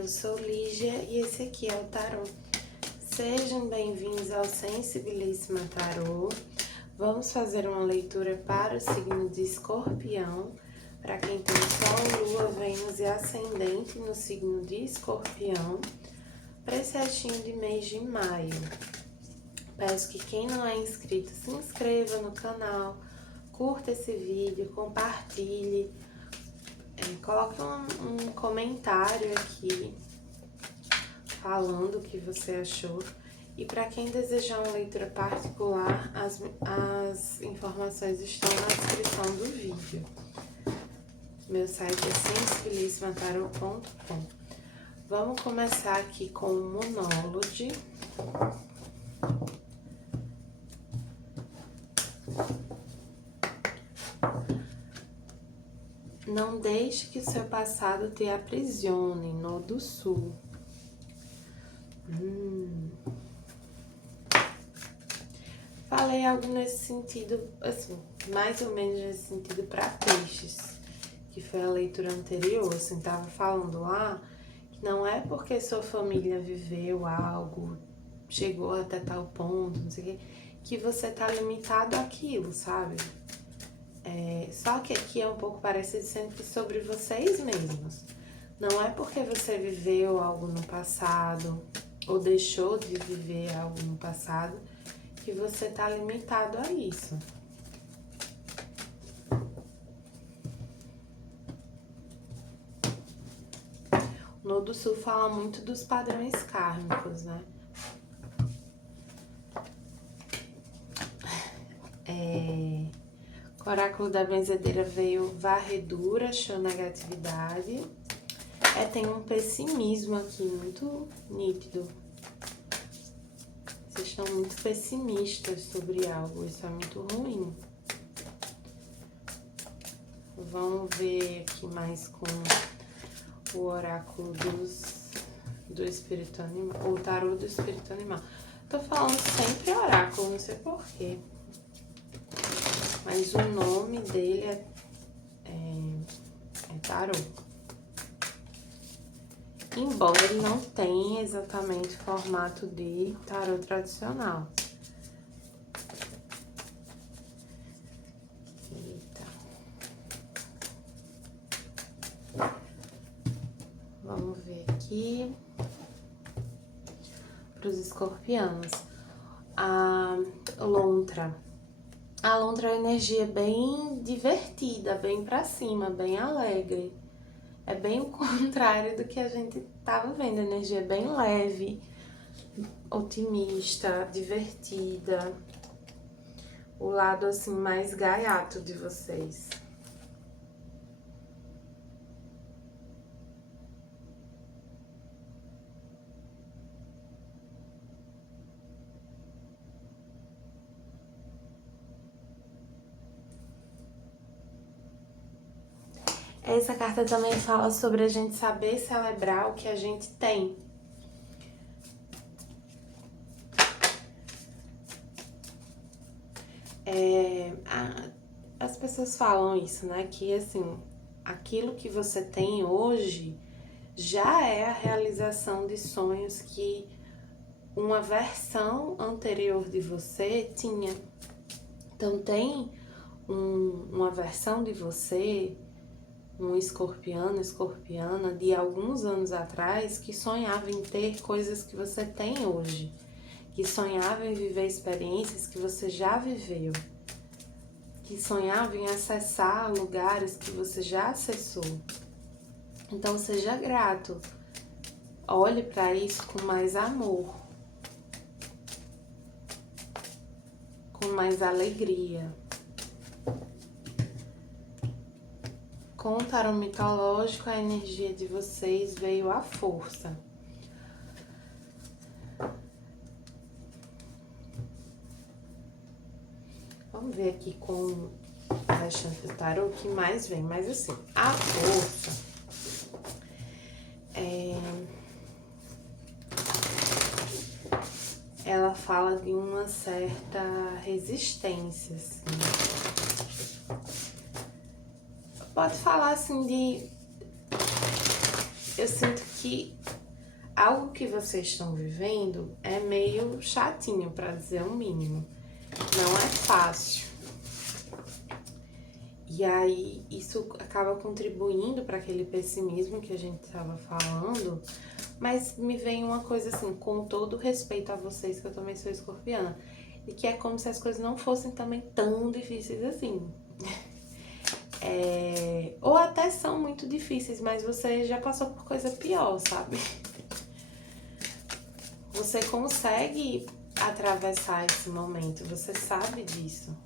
eu sou Lígia e esse aqui é o Tarô. Sejam bem-vindos ao Sensibilíssima Tarô. Vamos fazer uma leitura para o signo de Escorpião, para quem tem Sol, Lua, Vênus e Ascendente no signo de Escorpião, para esse restinho de mês de maio. Peço que quem não é inscrito se inscreva no canal, curta esse vídeo, compartilhe, coloque um comentário aqui falando o que você achou. E para quem desejar uma leitura particular, as informações estão na descrição do vídeo. Meu site é sensibilissimataroto.com. Vamos começar aqui com o Monology. Não deixe que o seu passado te aprisione, no do Sul. Falei algo nesse sentido, assim, mais ou menos nesse sentido para peixes, que foi a leitura anterior, assim, tava falando lá que não é porque sua família viveu algo, chegou até tal ponto, não sei o quê, que você tá limitado àquilo, sabe? Só que aqui é um pouco parecido sempre sobre vocês mesmos. Não é porque você viveu algo no passado ou deixou de viver algo no passado que você tá limitado a isso. O Nodo Sul fala muito dos padrões kármicos, né? O oráculo da benzedeira veio varredura, show negatividade. Tem um pessimismo aqui muito nítido. Vocês estão muito pessimistas sobre algo, isso é muito ruim. Vamos ver aqui mais com o oráculo do espírito animal, o tarô do espírito animal. Tô falando sempre oráculo, não sei porquê. Mas o nome dele é tarô. Embora ele não tenha exatamente o formato de tarô tradicional. Eita. Vamos ver aqui para os escorpianos. A lontra. A lontra é uma energia bem divertida, bem pra cima, bem alegre. É bem o contrário do que a gente tava vendo. A energia bem leve, otimista, divertida. O lado, assim, mais gaiato de vocês. Essa carta também fala sobre a gente saber celebrar o que a gente tem. As pessoas falam isso, né? Que, assim, aquilo que você tem hoje já é a realização de sonhos que uma versão anterior de você tinha. Então, tem uma versão de você, um escorpiano, escorpiana, de alguns anos atrás, que sonhava em ter coisas que você tem hoje, que sonhava em viver experiências que você já viveu, que sonhava em acessar lugares que você já acessou. Então, seja grato, olhe para isso com mais amor, com mais alegria. Com o tarô mitológico, a energia de vocês veio à força. Vamos ver aqui com o restante do tarô o que mais vem. Mas assim, a força ela fala de uma certa resistência, assim. Pode falar assim de... Eu sinto que algo que vocês estão vivendo é meio chatinho, para dizer o mínimo. Não é fácil. E aí, isso acaba contribuindo para aquele pessimismo que a gente estava falando, mas me vem uma coisa assim, com todo respeito a vocês, que eu também sou escorpiana, e que é como se as coisas não fossem também tão difíceis assim. Ou até são muito difíceis, mas você já passou por coisa pior, sabe? Você consegue atravessar esse momento, você sabe disso.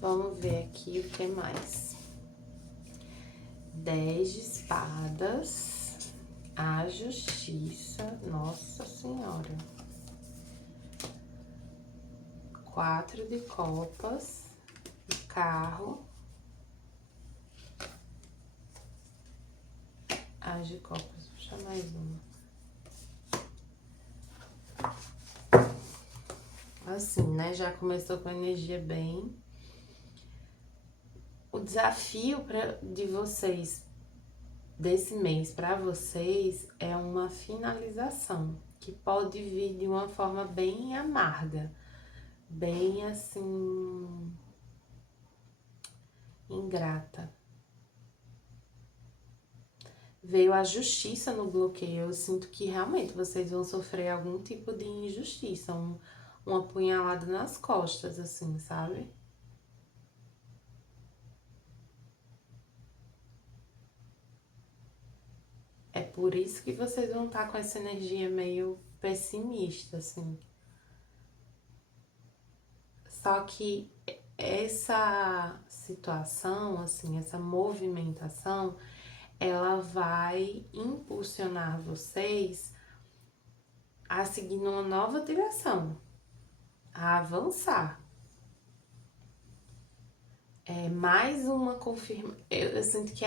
Vamos ver aqui o que mais. 10 de espadas, a justiça, nossa senhora. 4 de copas, o carro, as de copas, vou puxar mais uma. Assim, né, já começou com a energia bem. O desafio de vocês, desse mês para vocês, é uma finalização, que pode vir de uma forma bem amarga, bem assim, ingrata. Veio a justiça no bloqueio, eu sinto que realmente vocês vão sofrer algum tipo de injustiça, uma apunhalada nas costas, assim, sabe? É por isso que vocês vão estar com essa energia meio pessimista, assim. Só que essa situação, assim, essa movimentação, ela vai impulsionar vocês a seguir numa nova direção, a avançar. É mais uma confirmação. Eu sinto que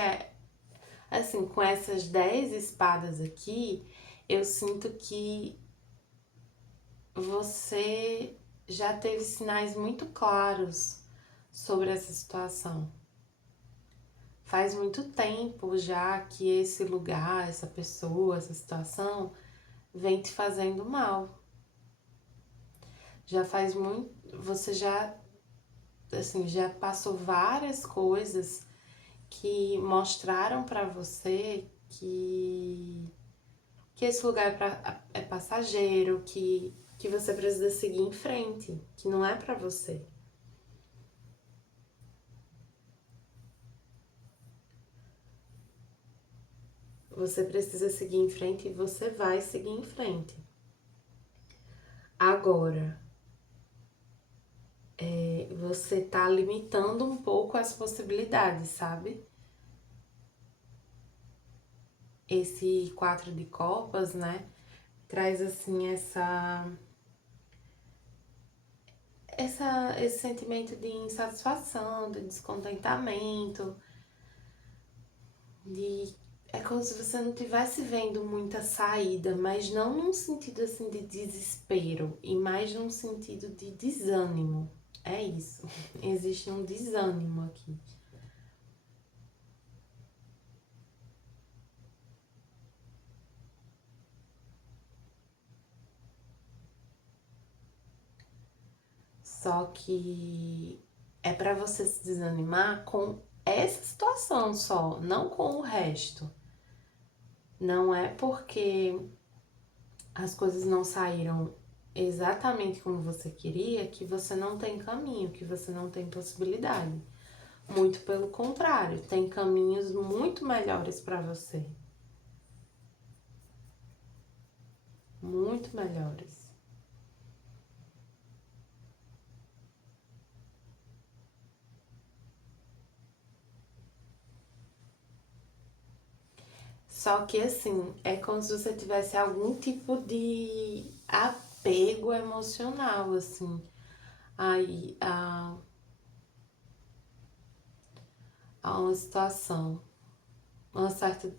assim, com essas 10 espadas aqui, eu sinto que você já teve sinais muito claros sobre essa situação. Faz muito tempo já que esse lugar, essa pessoa, essa situação vem te fazendo mal. Já faz muito, você já, assim, já passou várias coisas que mostraram pra você que esse lugar é passageiro, que você precisa seguir em frente, que não é pra você. Você precisa seguir em frente e você vai seguir em frente. Agora, você tá limitando um pouco as possibilidades, sabe? Esse 4 de copas, né, traz assim esse sentimento de insatisfação, de descontentamento, de é como se você não estivesse vendo muita saída, mas não num sentido assim de desespero, e mais num sentido de desânimo. É isso. Existe um desânimo aqui. Só que é para você se desanimar com essa situação só, não com o resto. Não é porque as coisas não saíram exatamente como você queria que você não tem caminho, que você não tem possibilidade. Muito pelo contrário, tem caminhos muito melhores para você. Muito melhores. Só que assim, é como se você tivesse algum tipo de apego emocional, assim, aí a uma situação, uma certa.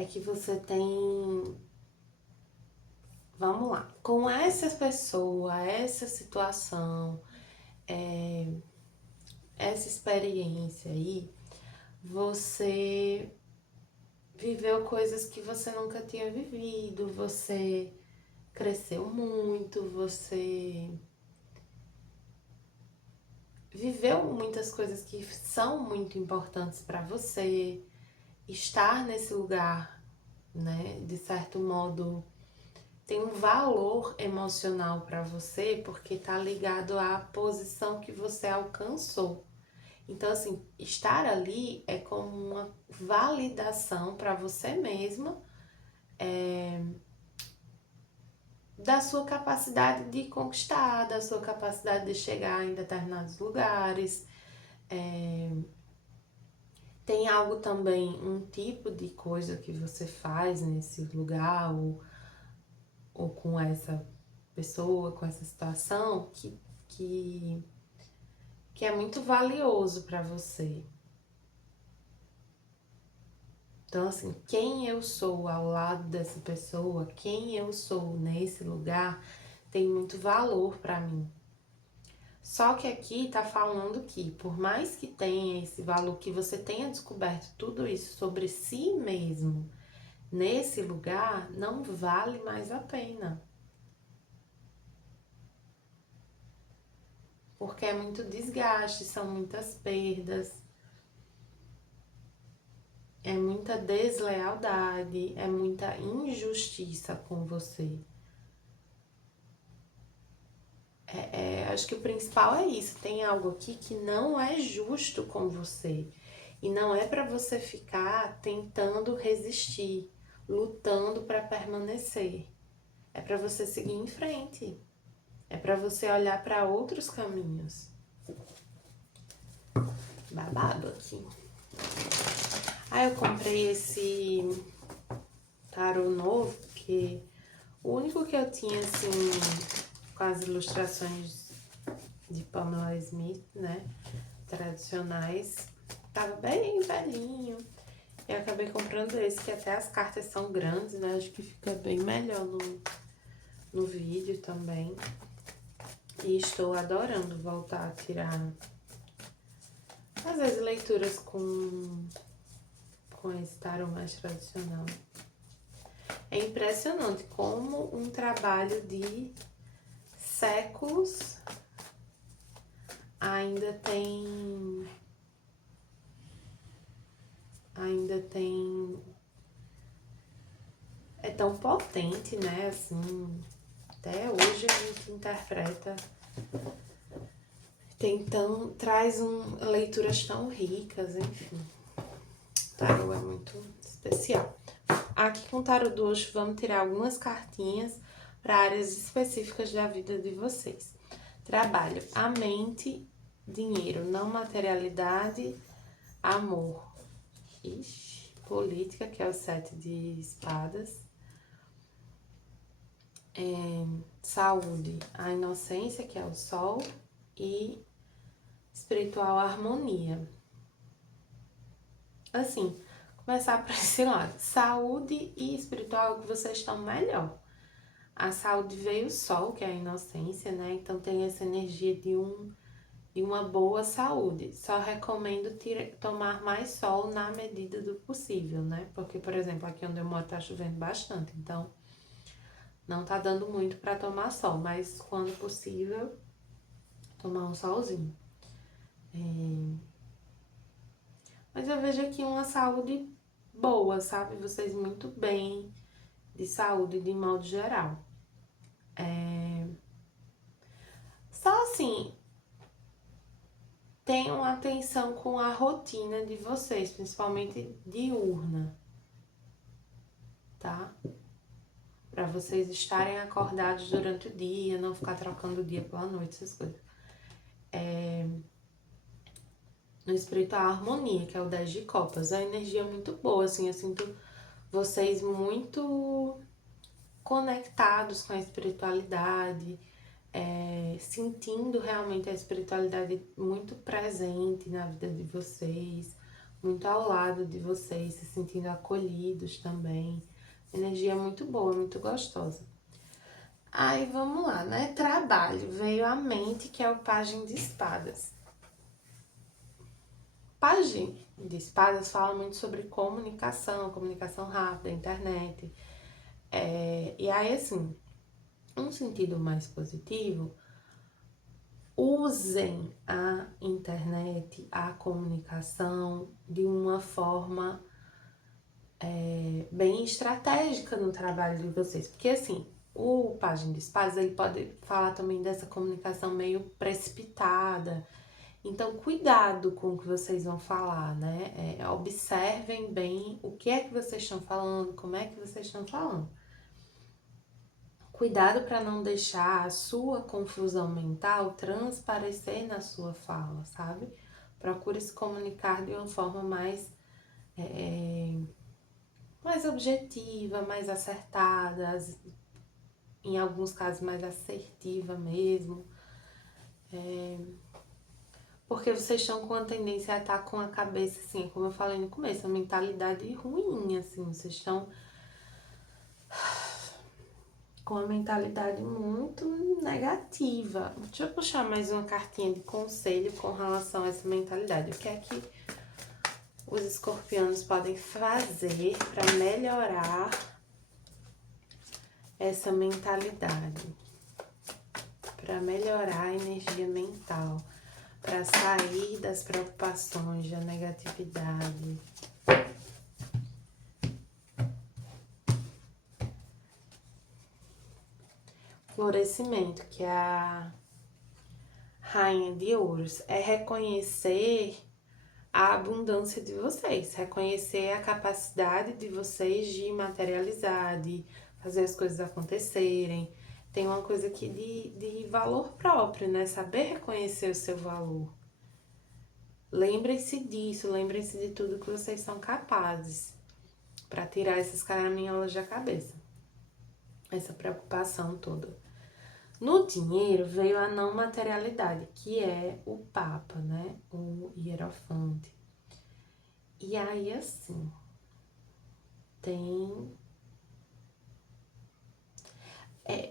é que você tem... Vamos lá. Com essa pessoa, essa situação, essa experiência aí, você viveu coisas que você nunca tinha vivido, você cresceu muito, você viveu muitas coisas que são muito importantes para você. Estar nesse lugar, né, de certo modo, tem um valor emocional para você, porque tá ligado à posição que você alcançou. Então, assim, estar ali é como uma validação para você mesma, da sua capacidade de conquistar, da sua capacidade de chegar em determinados lugares. Tem algo também, um tipo de coisa que você faz nesse lugar ou com essa pessoa, com essa situação, que é muito valioso para você. Então, assim, quem eu sou ao lado dessa pessoa, quem eu sou nesse lugar, tem muito valor para mim. Só que aqui tá falando que, por mais que tenha esse valor, que você tenha descoberto tudo isso sobre si mesmo, nesse lugar, não vale mais a pena. Porque é muito desgaste, são muitas perdas, é muita deslealdade, é muita injustiça com você. Acho que o principal é isso. Tem algo aqui que não é justo com você. E não é para você ficar tentando resistir, lutando para permanecer. É para você seguir em frente. É para você olhar para outros caminhos. Babado aqui. Aí eu comprei esse tarô novo, porque o único que eu tinha, assim, com as ilustrações de Pamela Smith, né, tradicionais, tava bem velhinho. E eu acabei comprando esse, que até as cartas são grandes, né, acho que fica bem melhor no vídeo também. E estou adorando voltar a tirar, às vezes, leituras com esse tarô mais tradicional. É impressionante como um trabalho de séculos ainda tem é tão potente, né? Assim, até hoje a gente interpreta, traz leituras tão ricas, enfim. O tarô é muito especial. Aqui com o tarô do Osho, vamos tirar algumas cartinhas para áreas específicas da vida de vocês. Trabalho, a mente, dinheiro, não materialidade, amor. Ixi, política, que é o 7 de espadas. Saúde, a inocência, que é o sol. E espiritual, a harmonia. Assim, começar por esse lado. Saúde e espiritual é que vocês estão melhor. A saúde veio o sol, que é a inocência, né? Então tem essa energia de uma boa saúde. Só recomendo tomar mais sol na medida do possível, né? Porque, por exemplo, aqui onde eu moro tá chovendo bastante, então não tá dando muito para tomar sol, mas quando possível, tomar um solzinho. Mas eu vejo aqui uma saúde boa, sabe? Vocês muito bem de saúde de modo geral. Só assim, tenham atenção com a rotina de vocês, principalmente diurna, tá? Para vocês estarem acordados durante o dia, não ficar trocando o dia pela noite, essas coisas. No espiritual, a harmonia, que é o 10 de copas. A energia é muito boa, assim, eu sinto vocês muito conectados com a espiritualidade, sentindo realmente a espiritualidade muito presente na vida de vocês, muito ao lado de vocês, se sentindo acolhidos também. Energia muito boa, muito gostosa. Aí, vamos lá, né? Trabalho. Veio à mente, que é o Pajem de Espadas. Pajem de Espadas fala muito sobre comunicação, comunicação rápida, internet. E aí, assim, um sentido mais positivo, usem a internet, a comunicação de uma forma bem estratégica no trabalho de vocês. Porque, assim, o Pajem de Espadas, ele pode falar também dessa comunicação meio precipitada. Então, cuidado com o que vocês vão falar, né? Observem bem o que é que vocês estão falando, como é que vocês estão falando. Cuidado para não deixar a sua confusão mental transparecer na sua fala, sabe? Procure se comunicar de uma forma mais objetiva, mais acertada, em alguns casos mais assertiva mesmo. Porque vocês estão com a tendência a estar com a cabeça, assim, como eu falei no começo, a mentalidade ruim, assim, vocês estão com a mentalidade muito negativa. Deixa eu puxar mais uma cartinha de conselho com relação a essa mentalidade. O que é que os escorpianos podem fazer para melhorar essa mentalidade? Para melhorar a energia mental, para sair das preocupações, da negatividade. Florescimento, que é a Rainha de Ouros, é reconhecer a abundância de vocês, reconhecer a capacidade de vocês de materializar, de fazer as coisas acontecerem. Tem uma coisa aqui de valor próprio, né? Saber reconhecer o seu valor. Lembrem-se disso, lembrem-se de tudo que vocês são capazes para tirar essas caraminholas da cabeça. Essa preocupação toda. No dinheiro veio a não materialidade, que é o Papa, né? O Hierofante. E aí, assim,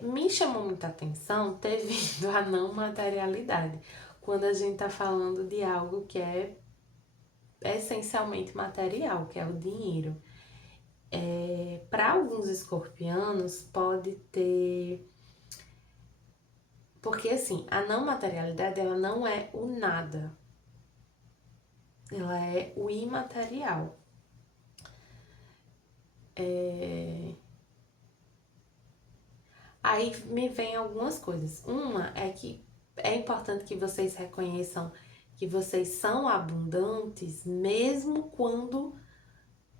me chamou muita atenção ter vindo a não materialidade, quando a gente tá falando de algo que é essencialmente material, que é o dinheiro. Para alguns escorpianos pode ter... Porque, assim, a não materialidade, ela não é o nada. Ela é o imaterial. Aí me vem algumas coisas. Uma é que é importante que vocês reconheçam que vocês são abundantes, mesmo quando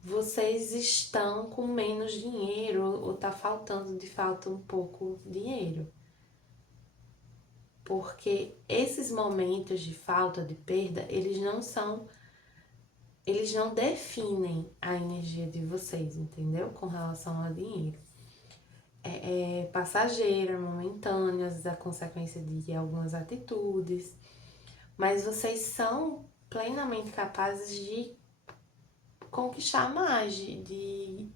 vocês estão com menos dinheiro ou tá faltando de fato um pouco dinheiro. Porque esses momentos de falta, de perda, eles não definem a energia de vocês, entendeu? Com relação ao dinheiro. É passageira, momentânea, às vezes é consequência de algumas atitudes, mas vocês são plenamente capazes de conquistar mais, de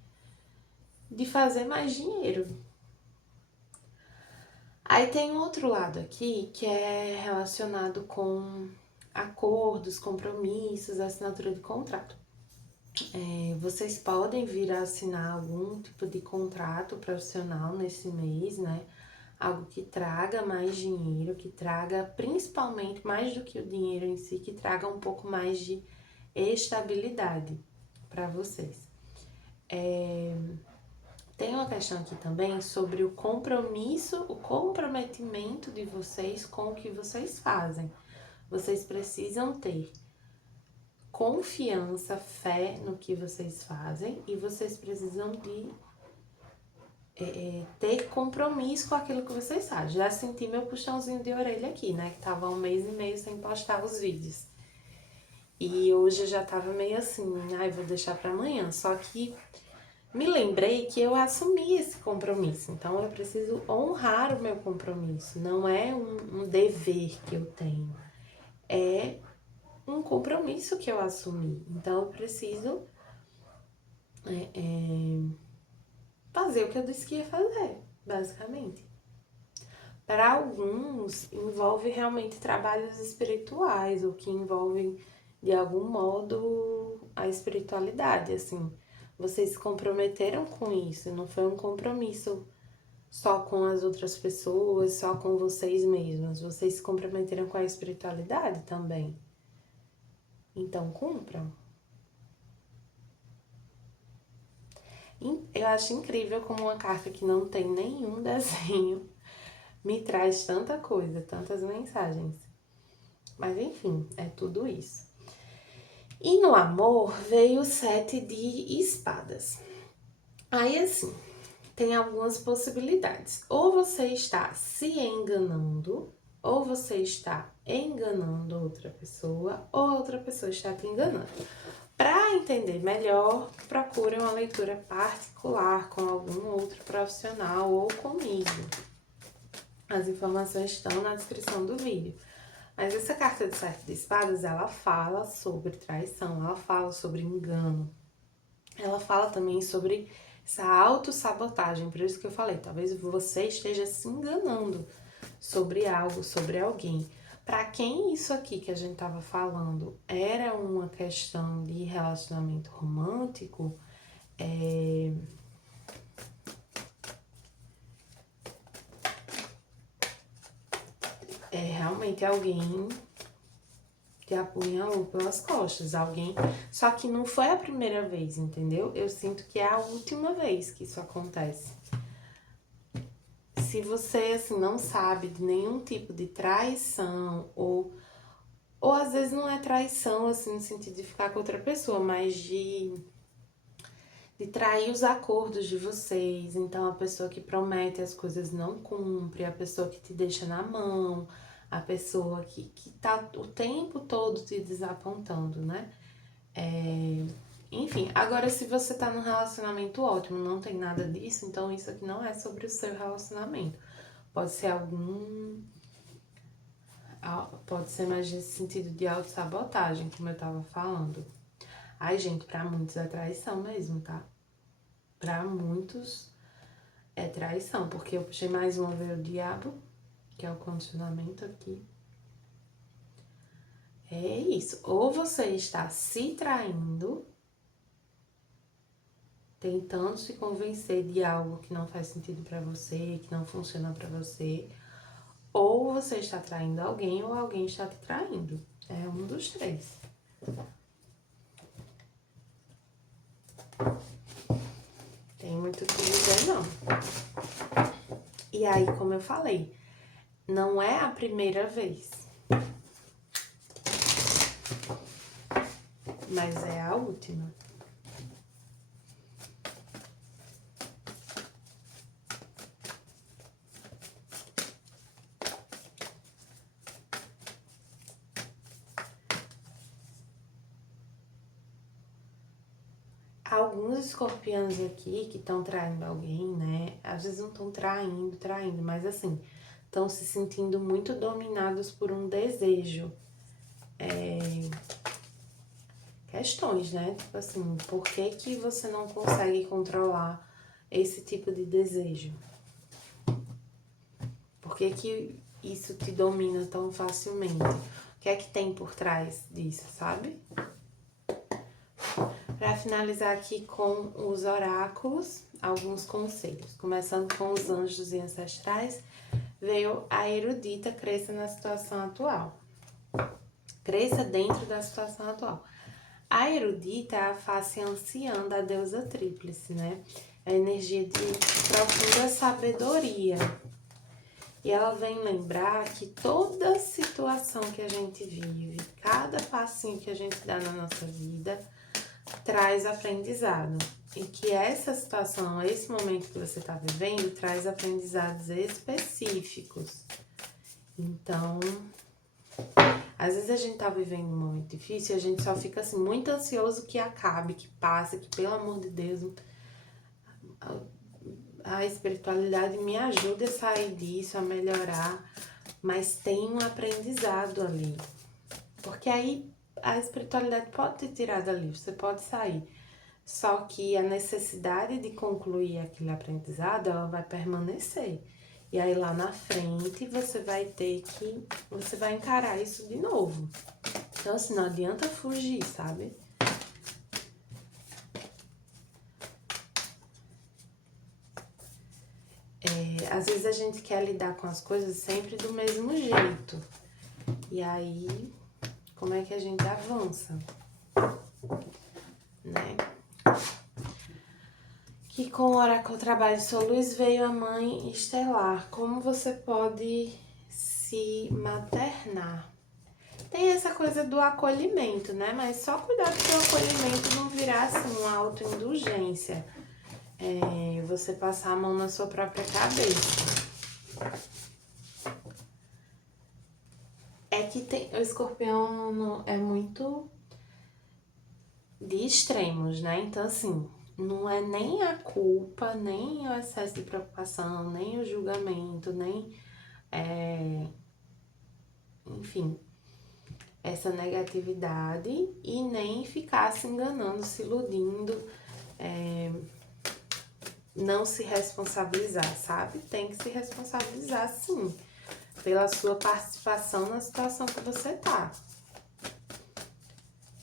fazer mais dinheiro. Aí tem outro lado aqui que é relacionado com acordos, compromissos, assinatura de contrato. Vocês podem vir a assinar algum tipo de contrato profissional nesse mês, né? Algo que traga mais dinheiro, que traga principalmente mais do que o dinheiro em si, que traga um pouco mais de estabilidade para vocês. Tem uma questão aqui também sobre o compromisso, o comprometimento de vocês com o que vocês fazem. Vocês precisam ter confiança, fé no que vocês fazem e vocês precisam de ter compromisso com aquilo que vocês fazem. Já senti meu puxãozinho de orelha aqui, né? Que tava 1 mês e meio sem postar os vídeos. E hoje eu já tava meio assim, vou deixar pra amanhã. Só que me lembrei que eu assumi esse compromisso. Então eu preciso honrar o meu compromisso. Não é um dever que eu tenho. É um compromisso que eu assumi. Então, eu preciso fazer o que eu disse que ia fazer, basicamente. Para alguns, envolve realmente trabalhos espirituais, ou que envolvem, de algum modo, a espiritualidade, assim. Vocês se comprometeram com isso, não foi um compromisso só com as outras pessoas, só com vocês mesmos. Vocês se comprometeram com a espiritualidade também. Então, cumpram. Eu acho incrível como uma carta que não tem nenhum desenho me traz tanta coisa, tantas mensagens. Mas enfim, é tudo isso. E no amor veio o 7 de espadas. Aí assim, tem algumas possibilidades. Ou você está se enganando, ou você está enganando outra pessoa, ou outra pessoa está te enganando. Para entender melhor, procure uma leitura particular com algum outro profissional ou comigo. As informações estão na descrição do vídeo. Mas essa carta de 7 de espadas, ela fala sobre traição, ela fala sobre engano. Ela fala também sobre essa autossabotagem, por isso que eu falei, talvez você esteja se enganando sobre algo, sobre alguém. Para quem isso aqui que a gente tava falando era uma questão de relacionamento romântico, é realmente alguém que apunhalou pelas costas, alguém. Só que não foi a primeira vez, entendeu? Eu sinto que é a última vez que isso acontece. Se você, assim, não sabe de nenhum tipo de traição, ou às vezes não é traição, assim, no sentido de ficar com outra pessoa, mas de trair os acordos de vocês. Então, a pessoa que promete as coisas não cumpre, a pessoa que te deixa na mão, a pessoa que tá o tempo todo te desapontando, né? Enfim, agora se você tá num relacionamento ótimo, não tem nada disso, então isso aqui não é sobre o seu relacionamento. Pode ser pode ser mais nesse sentido de autossabotagem, como eu tava falando. Ai, gente, pra muitos é traição mesmo, tá? Pra muitos é traição, porque eu puxei mais uma, veio o diabo, que é o condicionamento aqui. É isso. Ou você está se traindo, tentando se convencer de algo que não faz sentido pra você, que não funciona pra você, ou você está traindo alguém ou alguém está te traindo. É um dos três. Tem muito o que dizer, não. E aí, como eu falei, não é a primeira vez, mas é a última. Alguns escorpiões aqui que estão traindo alguém, né? Às vezes não estão traindo, mas assim, estão se sentindo muito dominados por um desejo. Questões, né? Tipo assim, por que você não consegue controlar esse tipo de desejo? Por que isso te domina tão facilmente? O que é que tem por trás disso, sabe? Para finalizar aqui com os oráculos, alguns conselhos. Começando com os anjos e ancestrais, veio a erudita, cresça na situação atual. Cresça dentro da situação atual. A erudita é a face anciã da deusa tríplice, né? É a energia de profunda sabedoria. E ela vem lembrar que toda situação que a gente vive, cada passinho que a gente dá na nossa vida, traz aprendizado. E que essa situação, esse momento que você está vivendo, traz aprendizados específicos. Então, às vezes a gente tá vivendo um momento difícil e a gente só fica assim, muito ansioso que acabe, que passe, que pelo amor de Deus, a espiritualidade me ajude a sair disso, a melhorar. Mas tem um aprendizado ali. Porque aí a espiritualidade pode te tirar dali, você pode sair. Só que a necessidade de concluir aquele aprendizado, ela vai permanecer. E aí lá na frente você vai encarar isso de novo. Então assim, não adianta fugir, sabe? Às vezes a gente quer lidar com as coisas sempre do mesmo jeito. E aí, como é que a gente avança? Né? Que com o Oráculo Trabalho Sua Luz veio a Mãe Estelar. Como você pode se maternar? Tem essa coisa do acolhimento, né? Mas só cuidado para o acolhimento não virar assim uma autoindulgência. Você passar a mão na sua própria cabeça. É que o escorpião é muito de extremos, né? Então, assim, não é nem a culpa, nem o excesso de preocupação, nem o julgamento, nem, enfim, essa negatividade e nem ficar se enganando, se iludindo, não se responsabilizar, sabe? Tem que se responsabilizar, sim, pela sua participação na situação que você tá.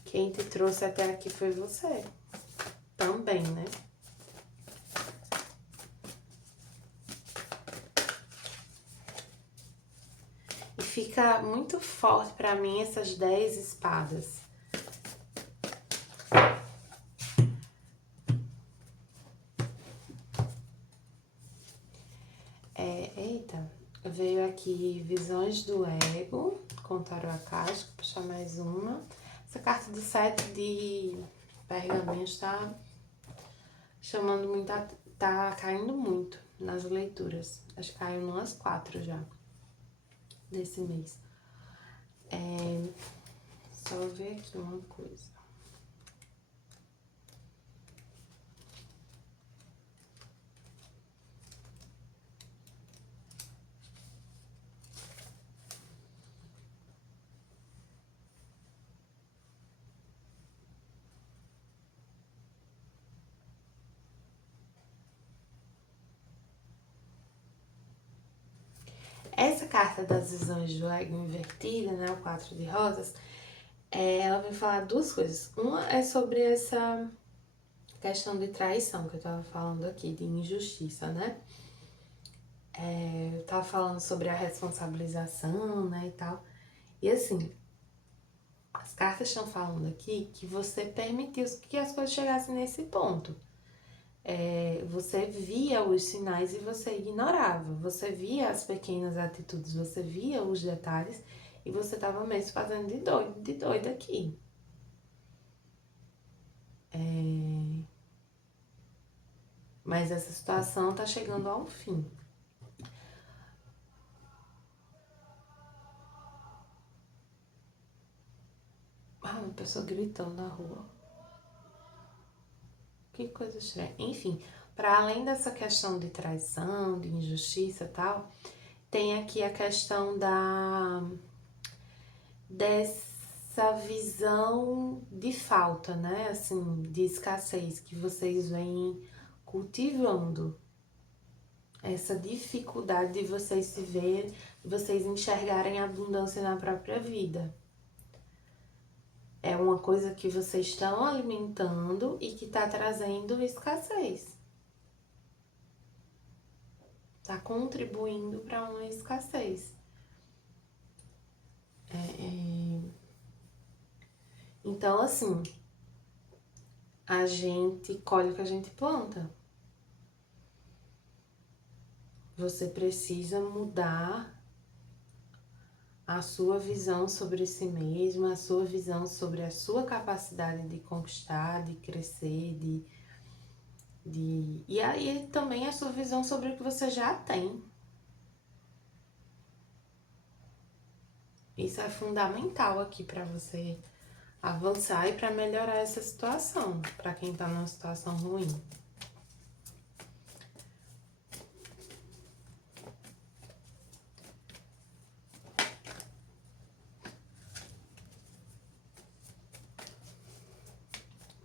Quem te trouxe até aqui foi você, também, né? E fica muito forte pra mim essas 10 espadas. Eita, veio aqui Visões do Ego, com tarô acástico, puxar mais uma. Essa carta do 7 de pergaminhos tá chamando muito, tá caindo muito nas leituras. Acho que caiu umas 4 já, desse mês. Só ver aqui uma coisa. Essa carta das visões do ego invertida, né, o 4 de rosas, ela vem falar duas coisas. Uma é sobre essa questão de traição que eu tava falando aqui, de injustiça, né? Eu tava falando sobre a responsabilização, né, e tal. E assim, as cartas estão falando aqui que você permitiu que as coisas chegassem nesse ponto. Você via os sinais e você ignorava. Você via as pequenas atitudes, você via os detalhes e você tava mesmo fazendo de doido aqui. Mas essa situação tá chegando ao fim. Uma pessoa gritando na rua. Que coisa estranha. Enfim, para além dessa questão de traição, de injustiça e tal, tem aqui a questão dessa visão de falta, né? Assim, de escassez que vocês vêm cultivando. Essa dificuldade de vocês se ver, de vocês enxergarem a abundância na própria vida. É uma coisa que vocês estão alimentando e que está trazendo escassez. Está contribuindo para uma escassez. Então, assim, a gente colhe o que a gente planta. Você precisa mudar a sua visão sobre si mesmo, a sua visão sobre a sua capacidade de conquistar, de crescer, e aí também a sua visão sobre o que você já tem. Isso é fundamental aqui para você avançar e para melhorar essa situação, para quem tá numa situação ruim.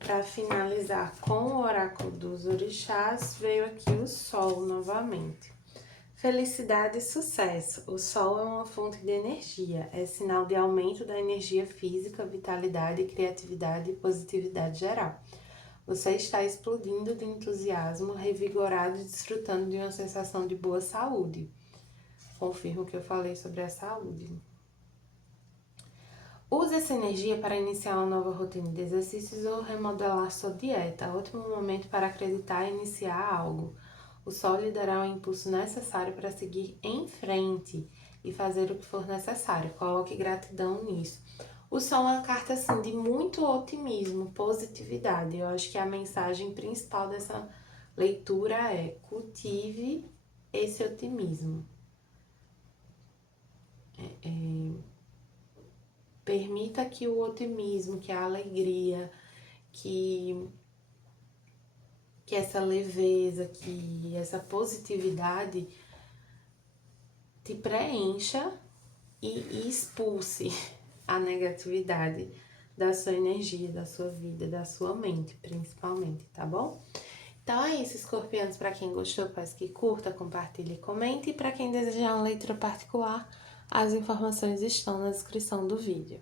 para finalizar com o oráculo dos orixás, veio aqui o Sol novamente. Felicidade e sucesso. O Sol é uma fonte de energia, é sinal de aumento da energia física, vitalidade, criatividade e positividade geral. Você está explodindo de entusiasmo, revigorado e desfrutando de uma sensação de boa saúde. Confirmo que eu falei sobre a saúde. Use essa energia para iniciar uma nova rotina de exercícios ou remodelar sua dieta. Ótimo momento para acreditar e iniciar algo. O Sol lhe dará o impulso necessário para seguir em frente e fazer o que for necessário. Coloque gratidão nisso. O Sol é uma carta assim, de muito otimismo, positividade. Eu acho que a mensagem principal dessa leitura é: cultive esse otimismo. Permita que o otimismo, que a alegria, que essa leveza, que essa positividade te preencha e expulse a negatividade da sua energia, da sua vida, da sua mente, principalmente, tá bom? Então é isso, escorpianos. Para quem gostou, peço que curta, compartilhe e comente. E para quem desejar uma leitura particular, as informações estão na descrição do vídeo.